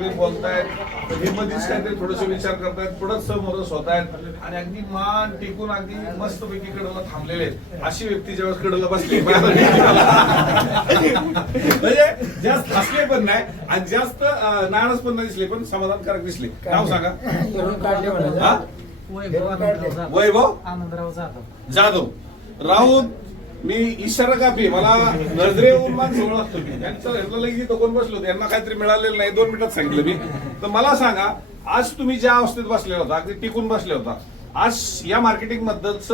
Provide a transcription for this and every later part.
बोलतायत हे मध्येच काहीतरी थोडस विचार करतायत पुढे समोरच होत आहेत आणि अगदी मान टिकून अगदी मस्त पैकी कडला थांबलेले आहेत. अशी व्यक्ती ज्यावेळेस कडला बसली म्हणजे जास्त हसले पण नाही आणि जास्त नाराज पण नाही दिसले पण समाधानकारक दिसले. नाव सांगा? वैभव आनंदराव जाधव. वैभव? आनंदराव जाधव. जाधव. राहून मी इशारा कापी मला नजरे उन्मान लागतो मी. त्यांचं लगेच कोण बसलो होतो? यांना काहीतरी मिळालेलं नाही. दोन मिनिटात सांगितलं मी. तर मला सांगा आज तुम्ही ज्या अवस्थेत बसलेला होता अगदी टिकून बसले होता आज या मार्केटिंग बद्दलच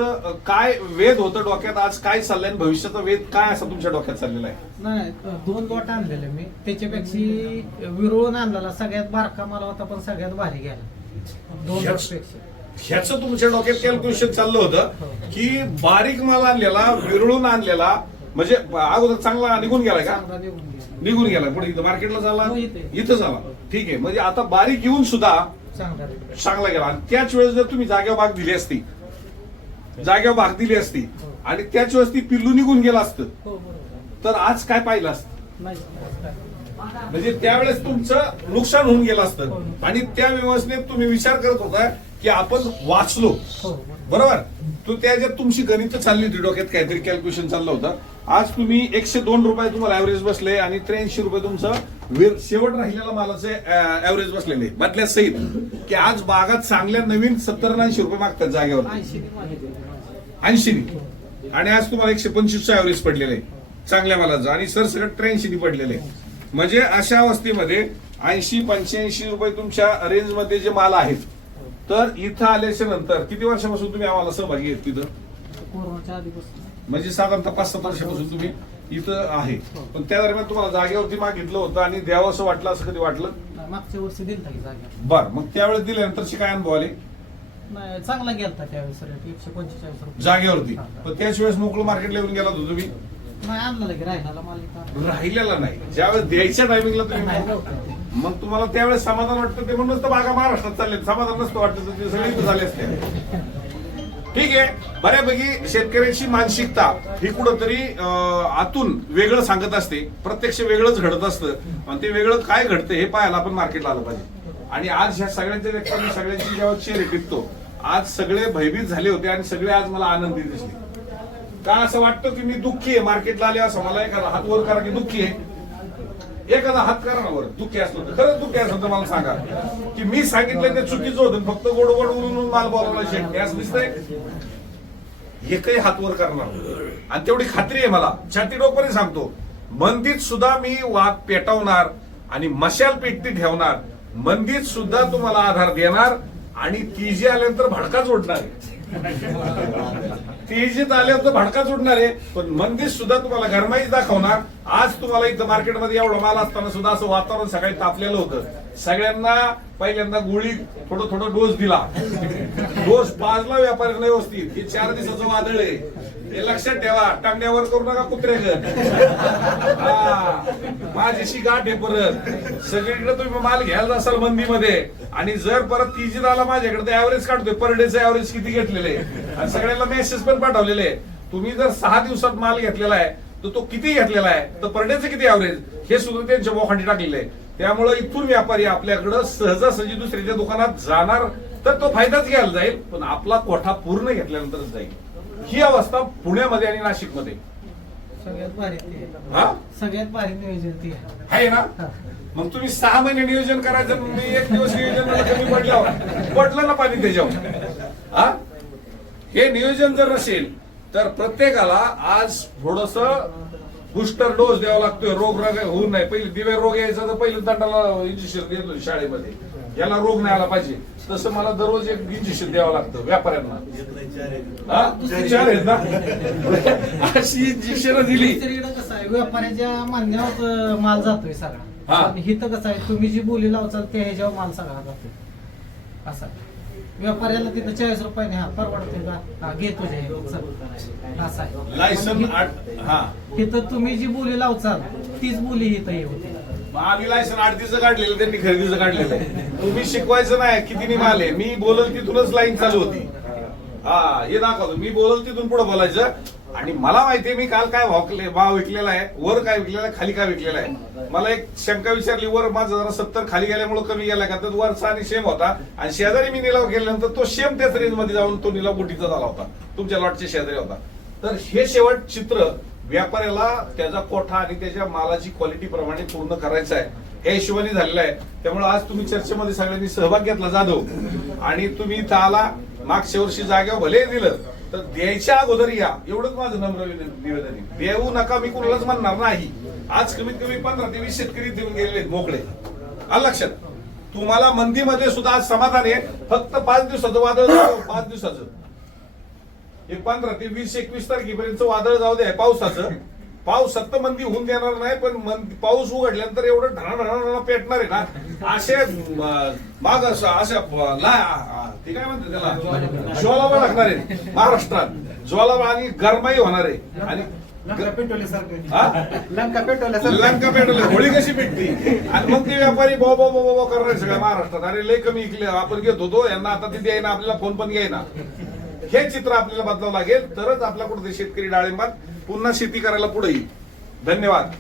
काय वेध होतं डोक्यात? आज काय चाललंय? आणि भविष्याचा वेध काय असं तुमच्या डोक्यात चाललेला आहे? नाही दोन लॉट आणलेले मी. त्याच्यापेक्षा विरळून आणलेला. सगळ्यात बारका मला होता पण सगळ्यात भारी गेला. दोन Yes. ह्याचं तुमच्या डोक्यात कॅल्क्युलेशन चाललं होतं की बारीक माल आणलेला विरळून आणलेला म्हणजे अगोदर चांगला निघून गेलाय का? निघून गेला. गेला. पुढे इथं मार्केटला झाला? हो, इथे. झाला. ठीक आहे. म्हणजे आता बारीक येऊन सुद्धा चांगला गेला. आणि त्याच वेळेस जर तुम्ही जागेवर भाग दिली असती जागेवर भाग दिली असती हो. आणि त्याच वेळेस ती पिल्लू निघून गेला असतं हो तर आज काय पाहिलं असतं. म्हणजे त्यावेळेस तुमचं नुकसान होऊन गेलं हो. असतं आणि त्या व्यवस्थेत तुम्ही विचार करत होता की आपण वाचलो हो बरोबर. तो त्याच्यात तुमची गणित चालली होती डोक्यात काहीतरी कॅल्क्युलेशन चाललं होतं आज तुम्ही एकशे दोन रुपये तुम्हाला ऍव्हरेज बसले आणि त्र्याऐंशी रुपये तुमचं शेवट राहिलेला मालाचे ऍव्हरेज बसलेले बदल्या सहित की आज बागात चांगल्या नवीन सत्तर ऐंशी रुपये मागतात जागेवर. ऐंशी आणि आज तुम्हाला एकशे पंचवीस ऍव्हरेज पडलेलं आहे चांगल्या मालाचं आणि सरसकट त्र्याऐंशी पडलेले आहे. म्हणजे अशा अवस्थेमध्ये ऐंशी पंच्याऐंशी रुपये तुमच्या रेंजमध्ये जे माल आहेत तर इथं आल्याच्यानंतर किती वर्षापासून तुम्ही आम्हाला सहभागी आहेत तिथं? म्हणजे साधारणतः पाच सात वर्षापासून तुम्ही इथं आहे. पण त्या दरम्यान तुम्हाला जागेवरती मागितलं होतं आणि द्यावं असं वाटलं असं कधी वाटलं? मागच्या वर्षी जागा. बर मग त्यावेळेस दिल्यानंतरचे काय अनुभव आले? चांगला गेलता त्यावेळेस एकशे पंचेचाळीस जागेवरती. पण त्याच वेळेस मोकळं मार्केटला येऊन गेला होता तुम्ही? नाही आणलं की राहिला मालिका राहिलेला नाही. ज्यावेळेस द्यायच्या टायमिंगला तुम्ही. मग तुम्हाला त्यावेळेस समाधान वाटतं ते म्हणूनच तर बागा महाराष्ट्रात चालले. समाधान नसतं वाटतं तर ते सगळे इथं झाले असते. ठीक आहे. बऱ्यापैकी शेतकऱ्याची मानसिकता ही कुठंतरी आतून वेगळं सांगत असते. प्रत्यक्ष वेगळंच घडत असतं. आणि ते वेगळं काय घडतं हे पाहायला आपण मार्केटला आलं पाहिजे. आणि आज ह्या सगळ्यांच्या व्यक्ती सगळ्यांची जेव्हा चेहरे टिकतो आज सगळे भयभीत झाले होते आणि सगळे आज मला आनंदी दिसले. का असं वाटतं की मी दुःखी आहे? मार्केटला आले असं मला एखादा हात वर करा की दुःखी आहे? एखादा हात करा ना वर. दुःखी असलं तर. खरंच दुःखी असलं तर मला सांगा. की मी सांगितलं ते चुकीचं होतं फक्त गोड गोड उरून माल बोलावला शेट. असं दिसतंय? एकही हात वर करणार आणि तेवढी खात्री आहे मला. छाती डोकपणे सांगतो. मंदीत सुद्धा मी वाद पेटवणार आणि मशाल पेटती ठेवणार. मंदीत सुद्धा तुम्हाला आधार देणार आणि ती जी आल्यानंतर भडकाच ओढणार आहे. तेजीत आल्यावर तर भडकाच उडणार आहे. पण मंदिर सुद्धा तुम्हाला गरमाईच दाखवणार. आज तुम्हाला इथं मार्केटमध्ये एवढा माल असताना सुद्धा असं वातावरण सकाळी तापलेलं होतं. सगळ्यांना पहिल्यांदा गोळी थोडं थोडं डोस दिला. डोस पाजला व्यापाऱ्यांना व्यवस्थित. हे चार दिवसाचं वादळ आहे. हे लक्षात ठेवा टांगण्यावर करू नका कुत्रे माझीशी गाठ आहे परत. सगळीकडे तुम्ही माल घ्यायला असाल मंदीमध्ये. आणि जर परत तिजी आला माझ्याकडे तर ऍव्हरेज काढतोय. पर डेचं ऍव्हरेज किती घेतलेले आणि सगळ्यांना मेसेज पण पाठवलेले तुम्ही जर सहा दिवसात माल घेतलेला आहे तर तो किती घेतलेला आहे? तर पर डेचं किती ऍव्हरेज हे सुद्धा त्यांच्या बोखांडी टाकलेले आहे. त्यामुळे इथून व्यापारी आपल्याकडं सहजासहजी दुसऱ्याच्या दुकानात जाणार तर तो फायदाच घ्यायला जाईल. पण आपला कोठा पूर्ण घेतल्यानंतरच जाईल. ही अवस्था पुण्यामध्ये आणि नाशिकमध्ये. सगळ्यात भारी ते. हा? सगळ्यात भारी नियोजन ती आहे. आहे ना. मग तुम्ही सहा महिने नियोजन करायचं मी एक दिवस नियोजन मला कमी पडल्यावर पडलं ना पाणी त्याच्यावर. हा? हे नियोजन जर नसेल तर प्रत्येकाला आज थोडस बुस्टर डोस द्यावा लागतोय. रोग राग होऊ नये. पहिले दिवे रोग यायचा तर पहिले दंडाला इंजेक्शन देतो शाळेमध्ये. याला रोग नाही आला पाहिजे. तसं मला दररोज एक इंजेक्शन द्यावं लागतं व्यापाऱ्यांना. हा? चार आहेत ना? अशी इंजेक्शन दिली. कसं आहे व्यापाऱ्याच्या मान्यावर माल जातोय हा. सगळा आणि हिथं कसं आहे तुम्ही जी बोली लावचाल त्या ह्याच्यावर माल सगळा जातोय. असं. व्यापाऱ्याला तिथं चाळीस रुपयाने हा परवडतोय का? हा घे तुझ्या ह्याच्यावर, चल. असं आहे. लायसन आठ हा. तिथं तुम्ही जी बोली लावचाल तीच बोली हिथं हे होते मग आम्ही लायसन आडतीचं काढलेलं त्यांनी खरेदीचं काढलेलं आहे. तुम्ही शिकवायचं नाही किती आले मी बोलल तिथूनच लाईन चालू होती. हा हे दाखवतो. मी बोलल तिथून पुढे बोलायचं. आणि मला माहितीये मी काल काय भाव भाव विकलेला आहे वर काय विकलेला आहे खाली काय विकलेला आहे. मला एक शंका विचारली वर माझं जरा सत्तर खाली गेल्यामुळे कमी गेला का? तर वरचा आणि सेम होता. आणि शेजारी मी निलाव केल्यानंतर तो सेम त्याच रेंजमध्ये जाऊन तो निलाव बुटीचा झाला होता. तुमच्या लॉटच्या शेजारी होता. तर हे शेवट चित्र व्यापाऱ्याला त्याचा कोठा आणि त्याच्या मालाची क्वालिटी प्रमाणे पूर्ण करायचं आहे. हे हिशोबाने झालेलं आहे. त्यामुळे आज तुम्ही चर्चेमध्ये सगळ्यांनी सहभाग घेतला जाधव. आणि तुम्ही इथं आला मागच्या वर्षी जाग्यावर भले दिलं तर द्यायच्या अगोदर या. एवढंच माझं नम्र निवेदन आहे. देऊ नका मी कुणालाच म्हणणार नाही. आज कमीत कमी पंधरा ते वीस शेतकरी देऊन गेलेले मोकळे. आलं लक्षात? तुम्हाला मंदीमध्ये सुद्धा आज समाधान आहे. फक्त पाच दिवसाचं वादळ जाऊ, पाच दिवसाचं. हे पंधरा ते वीस एकवीस तारखेपर्यंत वादळ जाऊ दे पावसाचं. पाऊस तर मंदी होऊन देणार नाही पण पाऊस उघडल्यानंतर एवढं ढणा पेटणार आहे ना. असे माग असं- अशा ते काय म्हणतात त्याला? ज्वालाबा लागणार आहे. महाराष्ट्रात ज्वालाबा आणि गरमाई होणार आहे. आणि लंका पेटवल्यासारखं हा? लंका पेटवल्यासारखं लंका पेटवली होळी कशी पेटती? आणि मग ते व्यापारी बो बो बो बो करणार सगळ्या महाराष्ट्रात. अरे लय कमी इकले आपण घेत होतो यांना आता ते द्यायना आपल्याला फोन पण घ्यायना हे चित्र आपल्याला बदलावं लागेल. तरच आपला कुठे शेतकरी डाळिंबात पुन्हा शेती करायला पुढे येईल. धन्यवाद.